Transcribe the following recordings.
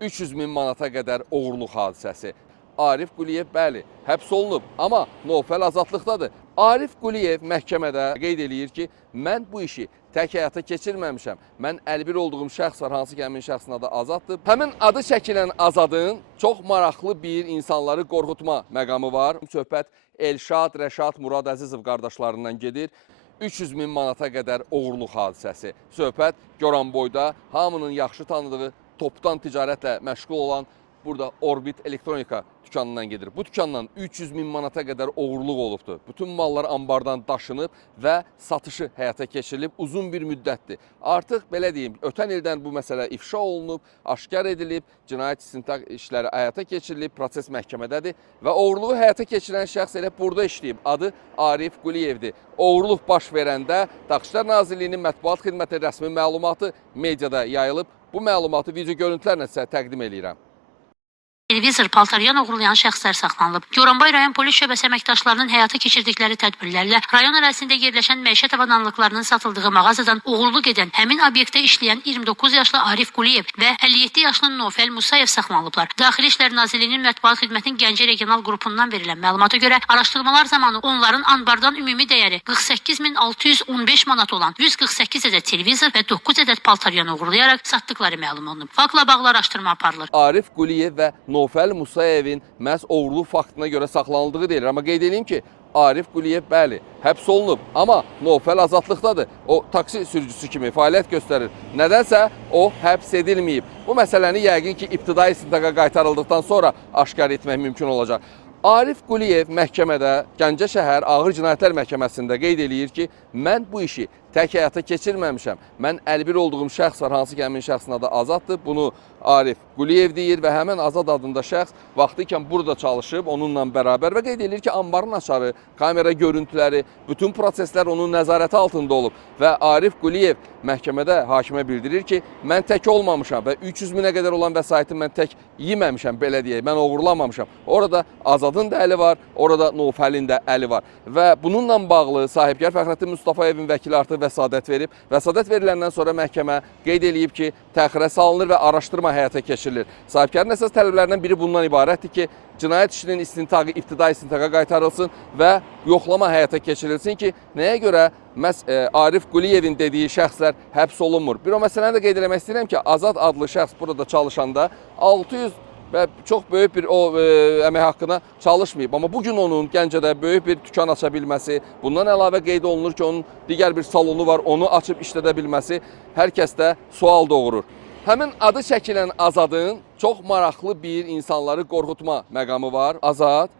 300 min manata qədər oğurluq hadisəsi. Arif Quliyev bəli, həbs olunub, amma Novfəl azadlıqdadır. Arif Quliyev məhkəmədə qeyd eləyir ki, mən bu işi tək həyata keçirməmişəm. Mən əlbir olduğum şəxs var, hansı ki, həmin şəxsin adı Azaddır. Həmin adı çəkilən Azadın çox maraqlı bir insanları qorxutma məqamı var. Söhbət Elşad, Rəşad, Murad Əzizov qardaşlarından gedir. 300 min manata qədər oğurluq hadisəsi. Söhbət Goranboyda hamının yaxşı tanıdığı, topdan ticarətlə məşğul olan burada Orbit Elektronika dükanından gedir. Bu dükandan 300 min manata qədər oğurluq olubdur. Bütün mallar ambardan daşınıb və satışı həyata keçirilib uzun bir müddətdir. Artıq belə deyim, ötən ildən bu məsələ ifşa olunub, aşkar edilib, cinayət istintaq işləri həyata keçirilib, proses məhkəmədədir və oğurluğu həyata keçirən şəxs elə burada işləyib. Adı Arif Quliyevdir. Oğurluq baş verəndə Daxillər Nazirliyinin mətbuat xidməti rəsmi məlumatı mediada yayılıb. Bu məlumatı video görüntülərlə sizə təqdim edirəm. Televizor, paltaryan uğurlayan şəxslər saxlanılıb. Goranboy rayon polis şöbəsi əməkdaşlarının həyata keçirdikləri tədbirlərlə rayon ərazisində yerləşən məişət avadanlıqlarının satıldığı mağazadan oğurluq edən həmin obyektdə işləyən 29 yaşlı Arif Quliyev və 57 yaşlı Novfəl Musayev saxlanılıblar. Daxili İşlər Nazirliyinin mətbuat xidmətinin Gəncə regional qrupundan verilən məlumata görə araşdırmalar zamanı onların anbardan ümumi dəyəri 48.615 manat olan 148 ədəd televizor və 9 ədəd paltaryan uğurlayaraq satdıkları məlum olunub. Faktla bağlı araşdırma aparılır. Arif Quliyev və Novfəl Musayevin məhz oğurluq faktına görə saxlanıldığı deyilir. Amma qeyd edeyim ki, Arif Quliyev bəli, həbs olunub, amma Novfəl azadlıqdadır. O taksi sürücüsü kimi fəaliyyət göstərir. Nədənsə o həbs edilməyib. Bu məsələni yəqin ki, ibtidai istintaqa qaytarıldıqdan sonra aşkar etmək mümkün olacaq. Arif Quliyev məhkəmədə, Gəncə şəhər Ağır Cinayətlər Məhkəməsində qeyd eləyir ki, mən bu işi tək həyata keçirməmişəm. Mən əlbir olduğum şəxs var, hansı ki, həmin şəxsin adı Azaddır. Bunu Arif Quliyev deyir və həmin Azad adında şəxs vaxtıykən burada çalışıb onunla bərabər və qeyd edir ki, ambarın açarı, kamera görüntüləri, bütün proseslər onun nəzarəti altında olub və Arif Quliyev məhkəmədə hakimə bildirir ki, mən tək olmamışam və 300 minə qədər olan vəsaiti mən tək yeməmişəm, belə deyək, mən uğurlamamışam. Orada Azadın da əli var, orada Novfəlin də əli var və bununla bağlı sahibkar Fəxrəddin Mustafayevin vəkili artıq vəsadət verib. Vəsadət veriləndən sonra məhkəmə qeyd eləyib ki, təxirə salınır və araşdırma həyata keçirilir. Sahibkarın əsas tələblərindən biri bundan ibarətdir ki, cinayət işinin istintaqı ibtidai istintaqa qaytarılsın və yoxlama həyata keçirilsin ki, nəyə görə məhz Arif Quliyevin dediyi şəxslər həbs olunmur. Bir o məsələni də qeyd etmək istəyirəm ki, Azad adlı şəxs burada çalışanda 600 və çox böyük bir əmək haqqına çalışmayıb. Amma bugün onun Gəncədə böyük bir dükan aça bilməsi, bundan əlavə qeyd olunur ki, onun digər bir salonu var, onu açıb işlədə bilməsi hər kəsdə sual doğurur. Həmin adı çəkilən Azadın çox maraqlı bir insanları qorxutma məqamı var. Azad,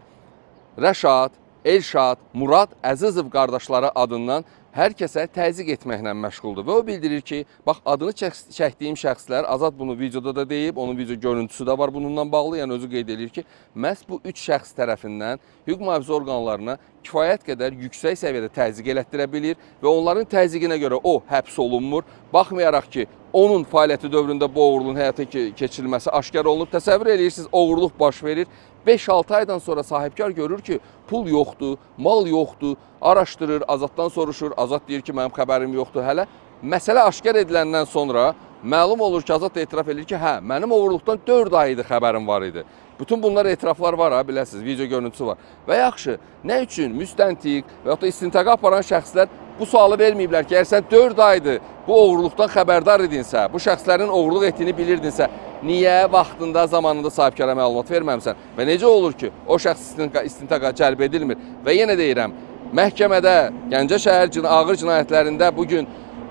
Rəşad, Elşad, Murad Əzizov qardaşları adından hər kəsə təzyiq etməklə məşğuldur. Və o bildirir ki, bax adını çəkdiyim şəxslər, Azad bunu videoda da deyib, onun video görüntüsü də var bununla bağlı, yəni özü qeyd edir ki, məhz bu 3 şəxs tərəfindən hüquq mühafizə orqanlarına kifayət qədər yüksək səviyyədə təzyiq elətdirə bilir və onların təzyiqinə görə o həbs olunmur. Baxmayaraq ki, onun fəaliyyəti dövründə bu oğurluğun həyata keçirilməsi aşkar olunub. Təsəvvür edirsiniz, oğurluq baş verir. 5-6 aydan sonra sahibkar görür ki, pul yoxdur, mal yoxdur, araşdırır, Azaddan soruşur. Azad deyir ki, mənim xəbərim yoxdur hələ. Məsələ aşkar ediləndən sonra məlum olur ki, Azad da etiraf edir ki, hə, mənim oğurluqdan 4 ay idi xəbərim var idi. Bütün bunlar etiraflar var, ha, biləsiniz, video görüntüsü var. Və yaxşı, nə üçün müstəntiq və ya da istintaqa aparan şəxslər bu sualı verməyiblər ki, əgər sən 4 aydır bu oğurluqdan xəbərdar idinsə, bu şəxslərin oğurluq etdiyini bilirdinsə, niyə vaxtında, zamanında sahibkara məlumat verməmsən? Və necə olur ki, o şəxs istintaqa cəlb edilmir? Və yenə deyirəm, məhkəmədə, Gəncə şəhər ağır cinayətlərində bugün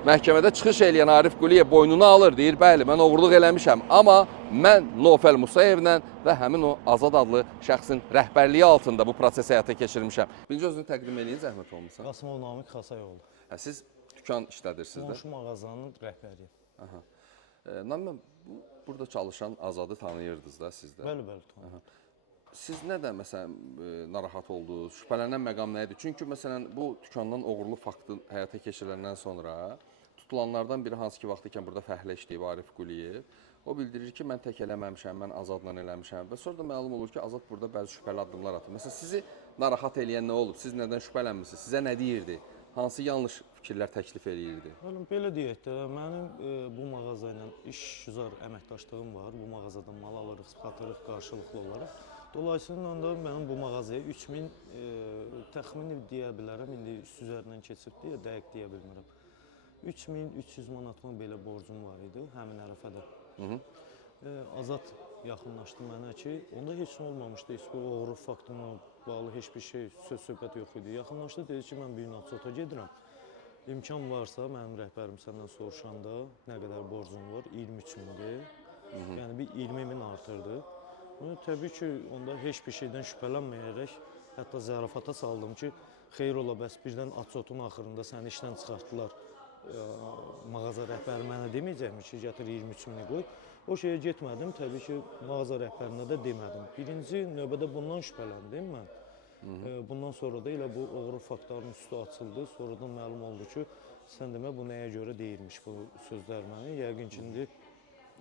məhkəmədə çıxış eləyən Arif Quliyev boynunu alır, deyir, bəli, mən oğurluq eləmişəm, amma mən Novfəl Musayevlə və həmin o Azad adlı şəxsin rəhbərliyi altında bu proses həyata keçirmişəm. Birinci özünü təqdim edin, zəhmət olmasa. Qasımov Namiq Xasayoğlu. Siz dükan işlədirsiniz də? Qonşu mağazanın rəhbəriyəm. Namiq, burada çalışan Azadı tanıyırdınız da siz də? Bəli, tanıyırdım. Siz nədən məsələn narahat oldunuz? Şübhələnən məqam nə idi? Çünki məsələn bu dükandan oğurluq faktı həyata keçiriləndən sonra tutulanlardan biri hansı ki vaxtıykən burada fəhlə işləyib Arif Quliyev, o bildirir ki, mən tək eləməmişəm, mən Azadla eləmişəm və sonra da məlum olur ki, Azad burada bəzi şübhəli addımlar atır. Məsələn, sizi narahat eləyən nə olub? Siz nədən şübhələnmişsiniz? Sizə nə deyirdi? hansı yanlış fikirlər təklif eləyirdi? Oğlum, belə deyək də, mənim bu mağaza ilə işgüzar əməkdaşlığım var. Bu mağazadan mal alırıq, satırıq qarşılıqlı olaraq. Dolayısıyla da mənim bu mağazaya 3000 təxmini deyə bilərəm, indi üzərindən keçib deyə dəqiq deyə bilmirəm. 3300 manatma belə borcum var idi həmin ərəfədə. Azad yaxınlaşdı mənə ki, onda heç nə olmamışdı, heç bir oğru faktımla bağlı heç bir şey, söz-söhbət yox idi. Yaxınlaşdı, dedi ki, mən bir gün Atsota gedirəm. İmkan varsa, mənim rəhbərim səndən soruşanda nə qədər borcum var, 23 mindir. Yəni bir 20 min artırdı. Təbii ki, onda heç bir şeydən şübhələnməyərək, hətta zarafata saldım ki, xeyr ola, bəs birdən Atsotun axırında səni işdən çıxartdılar. Mağaza rəhbəri mənə deməyəcəkmiş ki, gətir 23 mini qoy. O şeyə getmədim, təbii ki, mağaza rəhbərinə də demədim. Birinci növbədə bundan şübhələndim mən. Bundan sonra da elə bu oğru faktların üstü açıldı. Sonradan məlum oldu ki, sən demə bu nəyə görə deyirmiş bu sözlər mənə. Yəqin ki,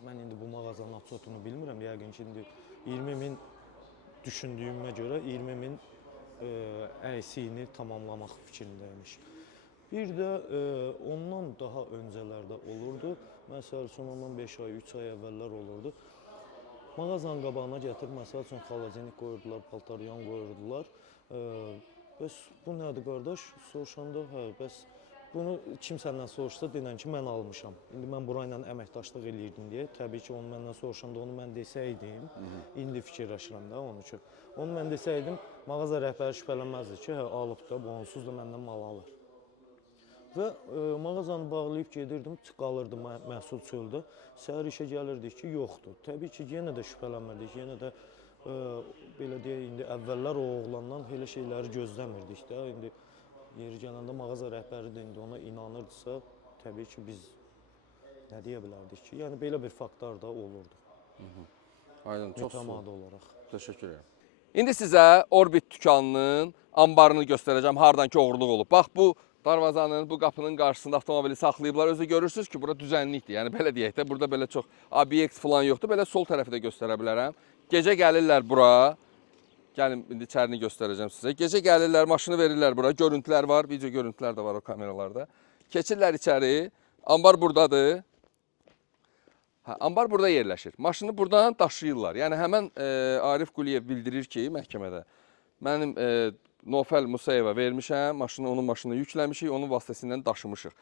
mən indi bu mağazanın Atsotunu bilmirəm. Yəqin ki, indi 20 min düşündüyümə görə 20 min əksiyini tamamlamaq fikrindəymiş. Bir də ondan daha öncələrdə olurdu. Məsəl üçün, ondan 5 ay, 3 ay əvvəllər olurdu. Mağazanın qabağına gətirib, məsəl üçün, xalacenik qoyurdular, paltaryan qoyurdular. Bəs bu nədir, qardaş? Soruşanda, hə, bəs bunu kim səndən soruşsa, denən ki, mən almışam. İndi mən burayla əməkdaşlıq eləyirdim deyə, təbii ki, onu məndən soruşanda, onu mən desəydim, indi fikirləşirəm də onu ki, onu mən desəydim, mağaza rəhbəri şübhələnməzdi ki, hə, alıb da, bu onsuz da məndən mal alır. Və mağazanı bağlayıb gedirdim, qalırdı məhsul çöldə. Səhər işə gəlirdik ki, yoxdur. Təbii ki, yenə də şübhələnmirdik, yenə də belə deyək, indi əvvəllər o oğlandan elə şeyləri gözləmirdik də. İndi yeri gələndə mağaza rəhbəri də indi ona inanırdısa, təbii ki, biz nə deyə bilərdik ki, yəni belə bir faktlar da olurdu. Aynen, çox sağ mütəmadi olaraq. Təşəkkür edirəm. İndi sizə Orbit dükanının ambarını göstərəcəm, hardan ki oğurluq olub. Bax, bu darvazanın, bu qapının qarşısında avtomobili saxlayıblar. Özü görürsünüz ki, bura düzənlikdir. Yəni, belə deyək də, burada belə çox obyekt falan yoxdur. Belə sol tərəfi də göstərə bilərəm. Gecə gəlirlər bura. Gəlin, indi içərini göstərəcəm sizə. Gecə gəlirlər, maşını verirlər bura. Görüntülər var, video görüntülər də var o kameralarda. Keçirlər içəri. Ambar buradadır. Ambar burada yerləşir. Maşını buradan daşıyırlar. Yəni, həmən Arif Quliyev bildirir ki, məhkəmədə mənim Nofəl Musayeva vermişəm, maşını onun maşınına yükləmişik, onun vasitəsindən daşımışıq.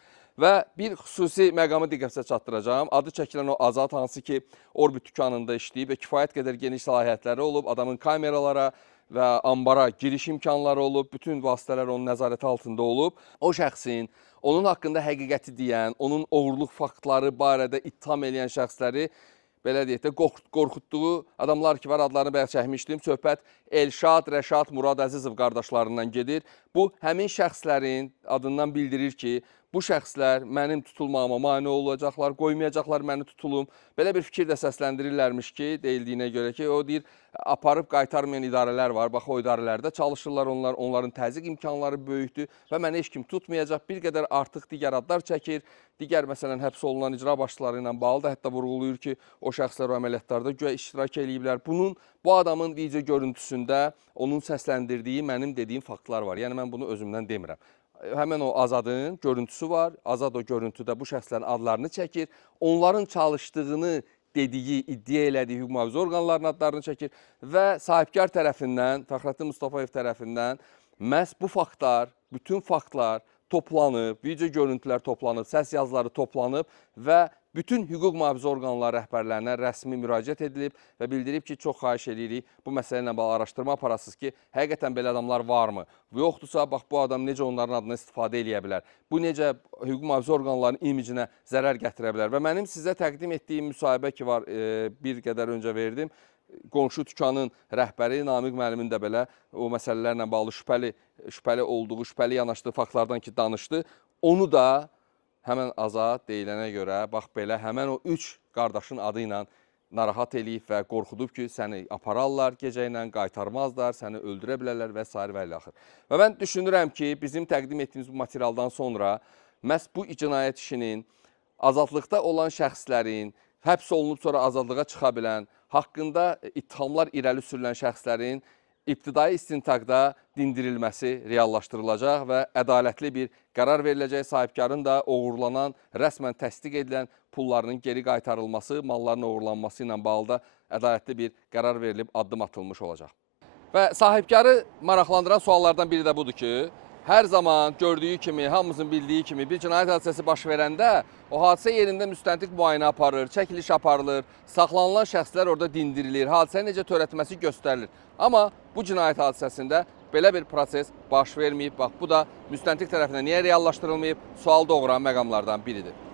Və bir xüsusi məqamı diqqətinizə çatdıracağım. Adı çəkilən o Azad, hansı ki Orbit dükanında işləyib və kifayət qədər geniş səlahiyyətləri olub, adamın kameralara və ambara giriş imkanları olub, bütün vasitələr onun nəzarəti altında olub. O şəxsin onun haqqında həqiqəti deyən, onun oğurluq faktları barədə ittiham eləyən şəxsləri belə deyək də, qorxutduğu adamlar ki var, adlarını bayaq çəkmişdim. Söhbət Elşad, Rəşad, Murad Əzizov qardaşlarından gedir. Bu, həmin şəxslərin adından bildirir ki, bu şəxslər mənim tutulmağıma mane olacaqlar, qoymayacaqlar məni tutulum. Belə bir fikir də səsləndirirlərmiş ki, deyildiyinə görə ki, o deyir, aparıb qaytarmayan idarələr var. Bax, o idarələrdə çalışırlar onlar, onların təzyiq imkanları böyükdür və məni heç kim tutmayacaq. Bir qədər artıq digər adlar çəkir. Digər, məsələn, həbs olunan icra başçıları ilə bağlı da hətta vurğulayır ki, o şəxslər o əməliyyatlarda güya iştirak eləyiblər. Bu adamın video görüntüsündə onun səsləndirdiyi, mənim dediyim faktlar var. Yəni, mən bunu özümdən demirəm. Həmən o Azadın görüntüsü var. Azad o görüntüdə bu şəxslərin adlarını çəkir. Onların çalışdığını dediyi, iddia elədiyi hüquq mühafizə orqanlarının adlarını çəkir və sahibkar tərəfindən, Fəxrəddin Mustafayev tərəfindən məhz bu faktlar, bütün faktlar toplanıb, video görüntülər toplanıb, səs yazıları toplanıb və bütün hüquq mühafizə orqanları rəhbərlərinə rəsmi müraciət edilib və bildirib ki, çox xahiş edirik, bu məsələ ilə bağlı araşdırma aparasınız ki, həqiqətən belə adamlar varmı? Yoxdursa, bax, bu adam necə onların adına istifadə eləyə bilər? Bu necə hüquq mühafizə orqanlarının imicinə zərər gətirə bilər? Və mənim sizə təqdim etdiyim müsahibə ki var, bir qədər öncə verdim, qonşu dükanın rəhbəri Namiq müəllimin də belə o məsələlərlə bağlı şübhəli olduğu, şübhəli yanaşdığı faktlardan ki danışdı, onu da həmən Azad deyilənə görə, bax belə, həmən o 3 qardaşın adı ilə narahat eləyib və qorxudub ki, səni apararlar gecə ilə, qaytarmazlar, səni öldürə bilərlər və s. və ilaxır. Və mən düşünürəm ki, bizim təqdim etdiyimiz bu materialdan sonra məhz bu cinayət işinin azadlıqda olan şəxslərin, həbs olunub sonra azadlığa çıxa bilən, haqqında ittihamlar irəli sürülən şəxslərin İbtidai istintaqda dindirilməsi reallaşdırılacaq və ədalətli bir qərar veriləcək. Sahibkarın da oğurlanan, rəsmən təsdiq edilən pullarının geri qaytarılması, malların oğurlanması ilə bağlı da ədalətli bir qərar verilib, addım atılmış olacaq. Və sahibkarı maraqlandıran suallardan biri də budur ki, hər zaman gördüyü kimi, hamımızın bildiyi kimi bir cinayət hadisəsi baş verəndə o hadisə yerində müstəntiq müayinə aparır, çəkiliş aparılır, saxlanılan şəxslər orada dindirilir, hadisənin necə törətməsi göstərilir. Amma bu cinayət hadisəsində belə bir proses baş verməyib. Bax, bu da müstəntiq tərəfindən niyə reallaşdırılmayıb? Sual doğuran məqamlardan biridir.